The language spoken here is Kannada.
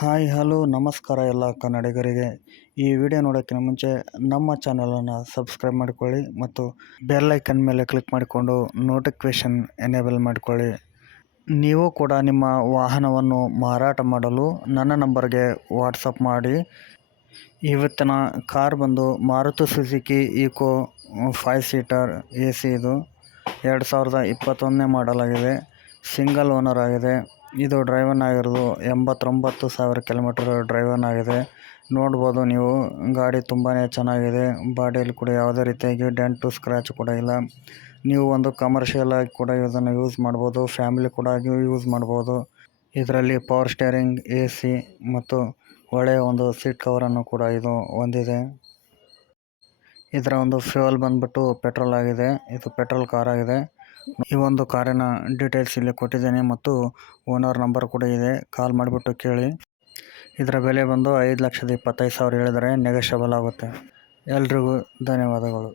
ಹಾಯ್, ಹಲೋ, ನಮಸ್ಕಾರ ಎಲ್ಲ ಕನ್ನಡಿಗರಿಗೆ. ಈ ವಿಡಿಯೋ ನೋಡೋಕ್ಕಿಂತ ಮುಂಚೆ ನಮ್ಮ ಚಾನಲನ್ನು ಸಬ್ಸ್ಕ್ರೈಬ್ ಮಾಡಿಕೊಳ್ಳಿ ಮತ್ತು ಬೆಲ್ ಐಕನ್ ಮೇಲೆ ಕ್ಲಿಕ್ ಮಾಡಿಕೊಂಡು ನೋಟಿಫಿಕೇಷನ್ ಎನೇಬಲ್ ಮಾಡಿಕೊಳ್ಳಿ. ನೀವು ಕೂಡ ನಿಮ್ಮ ವಾಹನವನ್ನು ಮಾರಾಟ ಮಾಡಲು ನನ್ನ ನಂಬರ್ಗೆ ವಾಟ್ಸಪ್ ಮಾಡಿ. ಇವತ್ತಿನ ಕಾರ್ ಬಂದು Maruti Suzuki Eeco five seater A C ಇದು. ಎರಡು ಸಾವಿರದ ಇಪ್ಪತ್ತೊಂದನೇ ಮಾಡಲ್ ಆಗಿದೆ ಸಿಂಗಲ್ ಓನರ್ ಆಗಿದೆ. ಇದು ಡ್ರೈವನ್ ಆಗಿರೋದು ಎಂಬತ್ತೊಂಬತ್ತು ಸಾವಿರ ಕಿಲೋಮೀಟರ್ ಡ್ರೈವನ್ ಆಗಿದೆ. ನೋಡ್ಬೋದು ನೀವು, ಗಾಡಿ ತುಂಬಾ ಚೆನ್ನಾಗಿದೆ. ಬಾಡಿಯಲ್ಲಿ ಕೂಡ ಯಾವುದೇ ರೀತಿಯಾಗಿ ಡೆಂಟು, ಸ್ಕ್ರ್ಯಾಚ್ ಕೂಡ ಇಲ್ಲ. ನೀವು ಒಂದು ಕಮರ್ಷಿಯಲ್ ಆಗಿ ಕೂಡ ಇದನ್ನು ಯೂಸ್ ಮಾಡ್ಬೋದು. ಫ್ಯಾಮಿಲಿ ಕೂಡ ಯೂಸ್ ಮಾಡ್ಬೋದು. ಇದರಲ್ಲಿ ಪವರ್ ಸ್ಟೇರಿಂಗ್ ಎ ಮತ್ತು ಒಳ್ಳೆಯ ಒಂದು ಸೀಟ್ ಕವರನ್ನು ಕೂಡ ಇದು ಹೊಂದಿದೆ. ಇದರ ಒಂದು ಫ್ಯೂಯಲ್ ಬಂದ್ಬಿಟ್ಟು ಪೆಟ್ರೋಲ್ ಆಗಿದೆ. ಇದು ಪೆಟ್ರೋಲ್ ಕಾರ್ ಆಗಿದೆ. ಈ ಒಂದು ಕಾರಿನ ಡೀಟೇಲ್ಸ್ ಇಲ್ಲಿ ಕೊಟ್ಟಿದ್ದೇನೆ ಮತ್ತು ಓನರ್ ನಂಬರ್ ಕೂಡ ಇದೆ. ಕಾಲ್ ಮಾಡಿಬಿಟ್ಟು ಕೇಳಿ. ಇದರ ಬೆಲೆ ಬಂದು ಐದು ಲಕ್ಷದ ಇಪ್ಪತ್ತೈದು ಸಾವಿರ ಹೇಳಿದರೆ ಆಗುತ್ತೆ. ಎಲ್ರಿಗೂ ಧನ್ಯವಾದಗಳು.